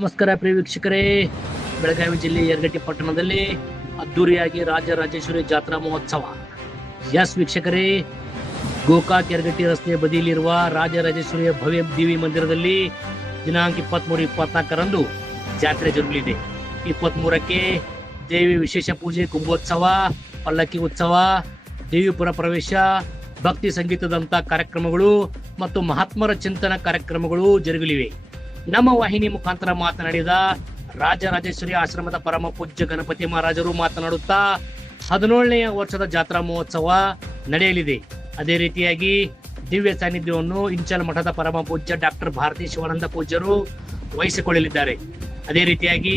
ನಮಸ್ಕಾರ ಪ್ರಿಯ ವೀಕ್ಷಕರೇ, ಬೆಳಗಾವಿ ಜಿಲ್ಲೆ ಯರಗಟ್ಟಿ ಪಟ್ಟಣದಲ್ಲಿ ಅದ್ದೂರಿಯಾಗಿ ರಾಜರಾಜೇಶ್ವರಿ ಜಾತ್ರಾ ಮಹೋತ್ಸವ. ಎಸ್ ವೀಕ್ಷಕರೇ, ಗೋಕಾಕ್ ಯರಗಟ್ಟಿ ರಸ್ತೆಯ ಬದಿಯಲ್ಲಿರುವ ರಾಜರಾಜೇಶ್ವರಿಯ ಭವ್ಯ ದೇವಿ ಮಂದಿರದಲ್ಲಿ ದಿನಾಂಕ 23-24ರಂದು ಜಾತ್ರೆ ಜರುಗಲಿದೆ. 23ಕ್ಕೆ ದೇವಿ ವಿಶೇಷ ಪೂಜೆ, ಕುಂಭೋತ್ಸವ, ಪಲ್ಲಕ್ಕಿ ಉತ್ಸವ, ದೇವಿಪುರ ಪ್ರವೇಶ, ಭಕ್ತಿ ಸಂಗೀತದಂತ ಕಾರ್ಯಕ್ರಮಗಳು ಮತ್ತು ಮಹಾತ್ಮರ ಚಿಂತನ ಕಾರ್ಯಕ್ರಮಗಳು ಜರುಗಲಿವೆ. ನಮ್ಮ ವಾಹಿನಿ ಮುಖಾಂತರ ಮಾತನಾಡಿದ ರಾಜರಾಜೇಶ್ವರಿ ಆಶ್ರಮದ ಪರಮ ಪೂಜ್ಯ ಗಣಪತಿ ಮಹಾರಾಜರು ಮಾತನಾಡುತ್ತಾ 17ನೇ ವರ್ಷದ ಜಾತ್ರಾ ಮಹೋತ್ಸವ ನಡೆಯಲಿದೆ. ಅದೇ ರೀತಿಯಾಗಿ ದಿವ್ಯ ಸಾನ್ನಿಧ್ಯವನ್ನು ಇಂಚಲ್ ಮಠದ ಪರಮ ಪೂಜ್ಯ ಡಾಕ್ಟರ್ ಭಾರತಿ ಶಿವಾನಂದ ಪೂಜ್ಯರು ವಹಿಸಿಕೊಳ್ಳಲಿದ್ದಾರೆ. ಅದೇ ರೀತಿಯಾಗಿ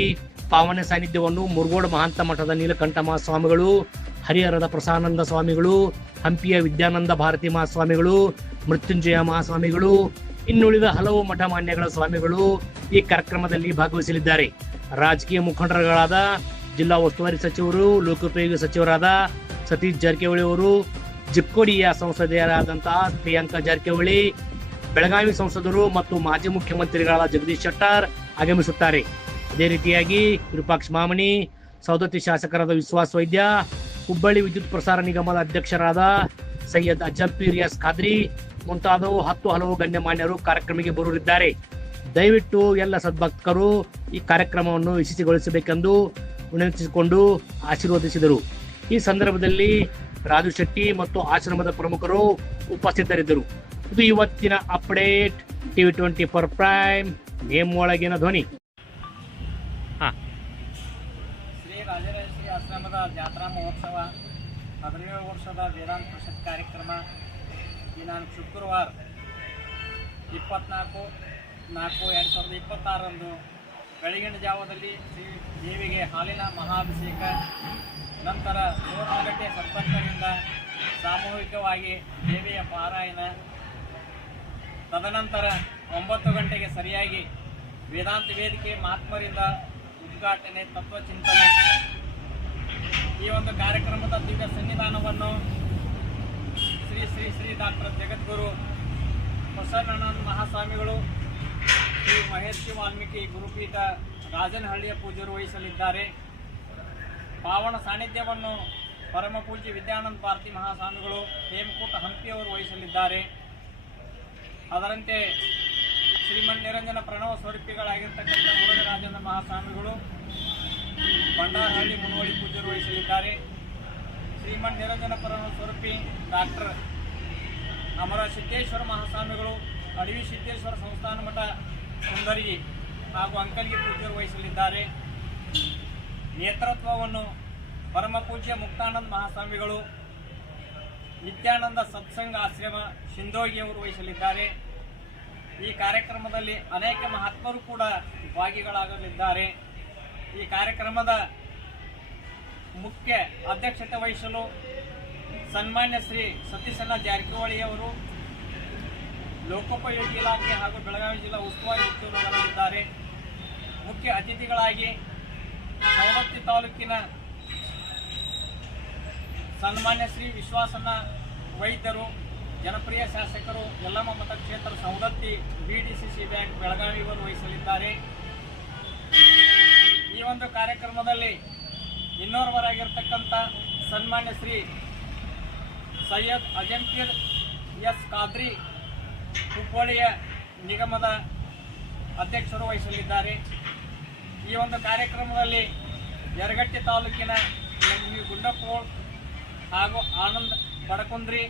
ಪಾವನ ಸಾನ್ನಿಧ್ಯವನ್ನು ಮುರುಗೋಡು ಮಹಾಂತ ಮಠದ ನೀಲಕಂಠ ಮಹಾಸ್ವಾಮಿಗಳು, ಹರಿಹರದ ಪ್ರಸಾನಂದ ಸ್ವಾಮಿಗಳು, ಹಂಪಿಯ ವಿದ್ಯಾನಂದ ಭಾರತಿ ಮಹಾಸ್ವಾಮಿಗಳು, ಮೃತ್ಯುಂಜಯ ಮಹಾಸ್ವಾಮಿಗಳು, ಇನ್ನುಳಿದ ಹಲವು ಮಠ ಮಾನ್ಯಗಳ ಸ್ವಾಮಿಗಳು ಈ ಕಾರ್ಯಕ್ರಮದಲ್ಲಿ ಭಾಗವಹಿಸಲಿದ್ದಾರೆ. ರಾಜಕೀಯ ಮುಖಂಡರುಗಳಾದ ಜಿಲ್ಲಾ ಉಸ್ತುವಾರಿ ಸಚಿವರು, ಲೋಕೋಪಯೋಗಿ ಸಚಿವರಾದ ಸತೀಶ್ ಜಾರಕಿಹೊಳಿ ಅವರು, ಚಿಕ್ಕೋಡಿಯ ಸಂಸದೆಯರಾದಂತಹ ಪ್ರಿಯಾಂಕಾ ಜಾರಕಿಹೊಳಿ, ಬೆಳಗಾವಿ ಸಂಸದರು ಮತ್ತು ಮಾಜಿ ಮುಖ್ಯಮಂತ್ರಿಗಳಾದ ಜಗದೀಶ್ ಶೆಟ್ಟರ್ ಆಗಮಿಸುತ್ತಾರೆ. ಅದೇ ರೀತಿಯಾಗಿ ವಿರೂಪಾಕ್ಷ ಮಾಮನಿ, ಸೌದತ್ತಿ ಶಾಸಕರಾದ ವಿಶ್ವಾಸ್ ವೈದ್ಯ, ಹುಬ್ಬಳ್ಳಿ ವಿದ್ಯುತ್ ಪ್ರಸಾರ ನಿಗಮದ ಅಧ್ಯಕ್ಷರಾದ ಸೈಯದ್ ಅಜಂಪೀರ್ ಎಸ್ ಖಾದ್ರಿ ಮುಂತಾದವು ಹಲವು ಗಣ್ಯಮಾನ್ಯರು ಕಾರ್ಯಕ್ರಮಕ್ಕೆ ಬರಲಿದ್ದಾರೆ. ದಯವಿಟ್ಟು ಎಲ್ಲ ಸದ್ಭಕ್ತರು ಈ ಕಾರ್ಯಕ್ರಮವನ್ನು ಯಶಸ್ವಿಗೊಳಿಸಬೇಕೆಂದು ವಿನಂತಿಸಿಕೊಂಡು ಆಶೀರ್ವದಿಸಿದರು. ಈ ಸಂದರ್ಭದಲ್ಲಿ ರಾಜು ಶೆಟ್ಟಿ ಮತ್ತು ಆಶ್ರಮದ ಪ್ರಮುಖರು ಉಪಸ್ಥಿತರಿದ್ದರು. ಇದು ಇವತ್ತಿನ ಅಪ್ಡೇಟ್. TV24 ಪ್ರೈಮ್, ನೇಮೊಳಗಿನ ಧ್ವನಿ. ಶ್ರೀ ರಾಜರಾಜೇಶ್ವರಿ ಆಶ್ರಮದ ಜಾತ್ರಾ ಮಹೋತ್ಸವ 17 ವರ್ಷದ ವೇದಾಂತ ಪರಿಷತ್ ಕಾರ್ಯಕ್ರಮ ದಿನಾಂಕ ಶುಕ್ರವಾರ 24/4/2026ರಂದು ಬೆಳಗಿನ ಜಾವದಲ್ಲಿ ಶ್ರೀ ದೇವಿಗೆ ಹಾಲಿನ ಮಹಾಭಿಷೇಕ, ನಂತರ ಮೂರ್ನಾಗಟ್ಟೆ ಸದ್ಭಕ್ತರಿಂದ ಸಾಮೂಹಿಕವಾಗಿ ದೇವಿಯ ಪಾರಾಯಣ, ತದನಂತರ 9 ಗಂಟೆಗೆ ಸರಿಯಾಗಿ ವೇದಾಂತ ವೇದಿಕೆ ಮಹಾತ್ಮರಿಂದ ಉದ್ಘಾಟನೆ, ತತ್ವಚಿಂತನೆ. ಈ ಒಂದು ಕಾರ್ಯಕ್ರಮದ ದಿವ್ಯ ಸನ್ನಿಧಾನವನ್ನು ಶ್ರೀ ಶ್ರೀ ಶ್ರೀ ಡಾಕ್ಟರ್ ಜಗದ್ಗುರು ಪ್ರಸನ್ನಾನಂದ ಮಹಾಸ್ವಾಮಿಗಳು, ಶ್ರೀ ಮಹರ್ಷಿ ವಾಲ್ಮೀಕಿ ಗುರುಪೀಠ ರಾಜನಹಳ್ಳಿಯ ಪೂಜ್ಯರು ವಹಿಸಲಿದ್ದಾರೆ. ಪಾವನ ಸಾನ್ನಿಧ್ಯವನ್ನು ಪರಮ ಪೂಜ್ಯ ವಿದ್ಯಾನಂದ ಭಾರತಿ ಮಹಾಸ್ವಾಮಿಗಳು, ಹೇಮಕೂಟ ಹಂಪಿಯವರು ವಹಿಸಲಿದ್ದಾರೆ. ಅದರಂತೆ ಶ್ರೀಮನ್ ನಿರಂಜನ ಪ್ರಣವ ಸ್ವರೂಪಿಗಳಾಗಿರ್ತಕ್ಕಂಥ ಮುರುಘರಾಜೇಂದ್ರ ಮಹಾಸ್ವಾಮಿಗಳು, ಬಂಡಾರಹಳ್ಳಿ ಮುನವಳ್ಳಿ ಪೂಜ್ಯರು ವಹಿಸಲಿದ್ದಾರೆ. ಶ್ರೀಮನ್ ನಿರಂಜನ ಪ್ರಣವ ಸ್ವರೂಪಿ ಡಾಕ್ಟರ್ ಅಮರ ಸಿದ್ದೇಶ್ವರ ಮಹಾಸ್ವಾಮಿಗಳು, ಅಡವಿ ಸಿದ್ದೇಶ್ವರ ಸಂಸ್ಥಾನ ಮಠ ಸುಂದರಗಿ ಹಾಗೂ ಅಂಕಲ್ಗಿ ಪೂಜ್ಯರು ವಹಿಸಲಿದ್ದಾರೆ. ನೇತೃತ್ವವನ್ನು ಪರಮ ಪೂಜ್ಯ ಮುಕ್ತಾನಂದ ಮಹಾಸ್ವಾಮಿಗಳು, ನಿತ್ಯಾನಂದ ಸತ್ಸಂಗ ಆಶ್ರಮ ಶಿಂದೋಗಿಯವರು ವಹಿಸಲಿದ್ದಾರೆ. ಈ ಕಾರ್ಯಕ್ರಮದಲ್ಲಿ ಅನೇಕ ಮಹಾತ್ಮರು ಕೂಡ ಭಾಗಿಗಳಾಗಲಿದ್ದಾರೆ. ಈ ಕಾರ್ಯಕ್ರಮದ ಮುಖ್ಯ ಅಧ್ಯಕ್ಷತೆ ವಹಿಸಲು ಸನ್ಮಾನ್ಯ ಶ್ರೀ ಸತೀಶಣ್ಣ ಜಾರಕಿಹೊಳಿಯವರು, ಲೋಕೋಪಯೋಗಿ ಇಲಾಖೆ ಹಾಗೂ ಬೆಳಗಾವಿ ಜಿಲ್ಲಾ ಉಸ್ತುವಾರಿ ಸಚಿವರಾಗಲಿದ್ದಾರೆ. ಮುಖ್ಯ ಅತಿಥಿಗಳಾಗಿ ಸವದತ್ತಿ ತಾಲೂಕಿನ ಸನ್ಮಾನ್ಯ ಶ್ರೀ ವಿಶ್ವಾಸಣ್ಣ ವೈದ್ಯರು, ಜನಪ್ರಿಯ ಶಾಸಕರು, ಯಲ್ಲಮ್ಮ ಮತಕ್ಷೇತ್ರ ಸವದತ್ತಿ, BDCC ಬ್ಯಾಂಕ್ ಬೆಳಗಾವಿ ಇವರು ವಹಿಸಲಿದ್ದಾರೆ. ಈ ಒಂದು ಕಾರ್ಯಕ್ರಮದಲ್ಲಿ ಇನ್ನೋರ್ವರಾಗಿರ್ತಕ್ಕಂಥ ಸನ್ಮಾನ್ಯ ಶ್ರೀ ಸೈಯದ್ ಅಜಂಪೀರ್ ಎಸ್ ಖಾದ್ರಿ, ಹುಬ್ಬಳ್ಳಿಯ ನಿಗಮದ ಅಧ್ಯಕ್ಷರು ವಹಿಸಲಿದ್ದಾರೆ. ಈ ಒಂದು ಕಾರ್ಯಕ್ರಮದಲ್ಲಿ ಯರಗಟ್ಟಿ ತಾಲೂಕಿನ ಗುಂಡಕೋಳ್ ಹಾಗೂ ಆನಂದ್ ಬಡಕುಂದ್ರಿ,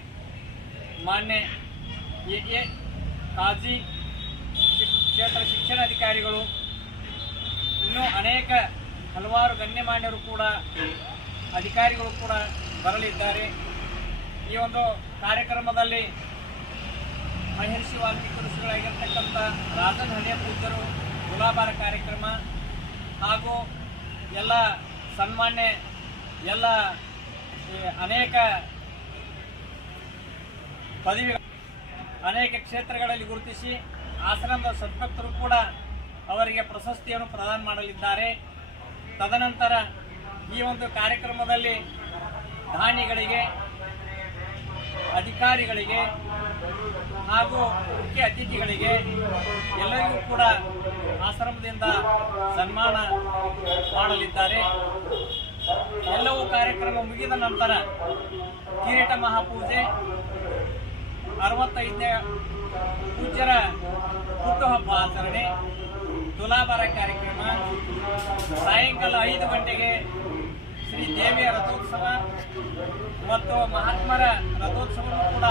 ಮಾನ್ಯ ಎ ಕಾಜಿ ಕ್ಷೇತ್ರ ಶಿಕ್ಷಣಾಧಿಕಾರಿಗಳು, ಇನ್ನೂ ಅನೇಕ ಹಲವಾರು ಗಣ್ಯಮಾನ್ಯರು ಕೂಡ, ಅಧಿಕಾರಿಗಳು ಕೂಡ ಬರಲಿದ್ದಾರೆ. ಈ ಒಂದು ಕಾರ್ಯಕ್ರಮದಲ್ಲಿ ಮಹರ್ಷಿ ವಾಲ್ಮೀಕಿ ಋಷಿಗಳಾಗಿರ್ತಕ್ಕಂಥ ರಾಜನಹಳ್ಳಿಯ ಪೂಜ್ಯರು ತುಲಾಭಾರ ಕಾರ್ಯಕ್ರಮ ಹಾಗೂ ಎಲ್ಲ ಸನ್ಮಾನ್ಯ ಎಲ್ಲ ಅನೇಕ ಪದವಿಗಳು ಅನೇಕ ಕ್ಷೇತ್ರಗಳಲ್ಲಿ ಗುರುತಿಸಿ ಆಶ್ರಮದ ಸದ್ಭಕ್ತರು ಕೂಡ ಅವರಿಗೆ ಪ್ರಶಸ್ತಿಯನ್ನು ಪ್ರದಾನ ಮಾಡಲಿದ್ದಾರೆ. ತದನಂತರ ಈ ಒಂದು ಕಾರ್ಯಕ್ರಮದಲ್ಲಿ ದಾನಿಗಳಿಗೆ, ಅಧಿಕಾರಿಗಳಿಗೆ, ಹಾಗೂ ಮುಖ್ಯ ಅತಿಥಿಗಳಿಗೆ ಎಲ್ಲರಿಗೂ ಕೂಡ ಆಶ್ರಮದಿಂದ ಸನ್ಮಾನ ಮಾಡಲಿದ್ದಾರೆ. ಎಲ್ಲವೂ ಕಾರ್ಯಕ್ರಮ ಮುಗಿದ ನಂತರ ಕಿರೀಟ ಮಹಾಪೂಜೆ, 65ನೇ ಪೂಜ್ಯರ ಹುಟ್ಟುಹಬ್ಬ ಆಚರಣೆ, ತುಲಾಭಾರ ಕಾರ್ಯಕ್ರಮ, ಸಾಯಂಕಾಲ 5 ಗಂಟೆಗೆ ಶ್ರೀ ದೇವಿಯ ರಥೋತ್ಸವ ಮತ್ತು ಮಹಾತ್ಮರ ರಥೋತ್ಸವವೂ ಕೂಡ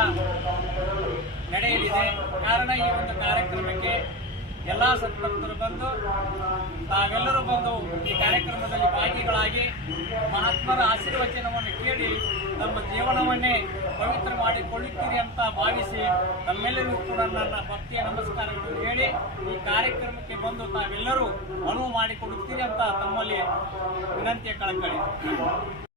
ನಡೆಯಲಿದೆ. ಕಾರಣ ಈ ಒಂದು ಕಾರ್ಯಕ್ರಮಕ್ಕೆ ಎಲ್ಲ ಸದ್ಭಕ್ತರು ಬಂದು ತಾವೆಲ್ಲರೂ ಬಂದು ಈ ಕಾರ್ಯಕ್ರಮದಲ್ಲಿ ಭಾಗಿಗಳಾಗಿ ಮಹಾತ್ಮರ ಆಶೀರ್ವಚನವನ್ನು ಕೇಳಿ ತಮ್ಮ ಜೀವನವನ್ನೇ ಪವಿತ್ರ ಮಾಡಿಕೊಳ್ಳುತ್ತೀರಿ ಅಂತ ಭಾವಿಸಿ ತಮ್ಮೆಲ್ಲರಿಗೂ ಕೂಡ ನನ್ನ ಭಕ್ತಿಯ ನಮಸ್ಕಾರಗಳನ್ನು ಹೇಳಿ ಈ ಕಾರ್ಯಕ್ರಮಕ್ಕೆ ಬಂದು ತಾವೆಲ್ಲರೂ ಅನುವು ಮಾಡಿಕೊಡುತ್ತೀರಿ ಅಂತ ತಮ್ಮಲ್ಲಿ ವಿನಂತಿಯ ಕಳಕಳಿ.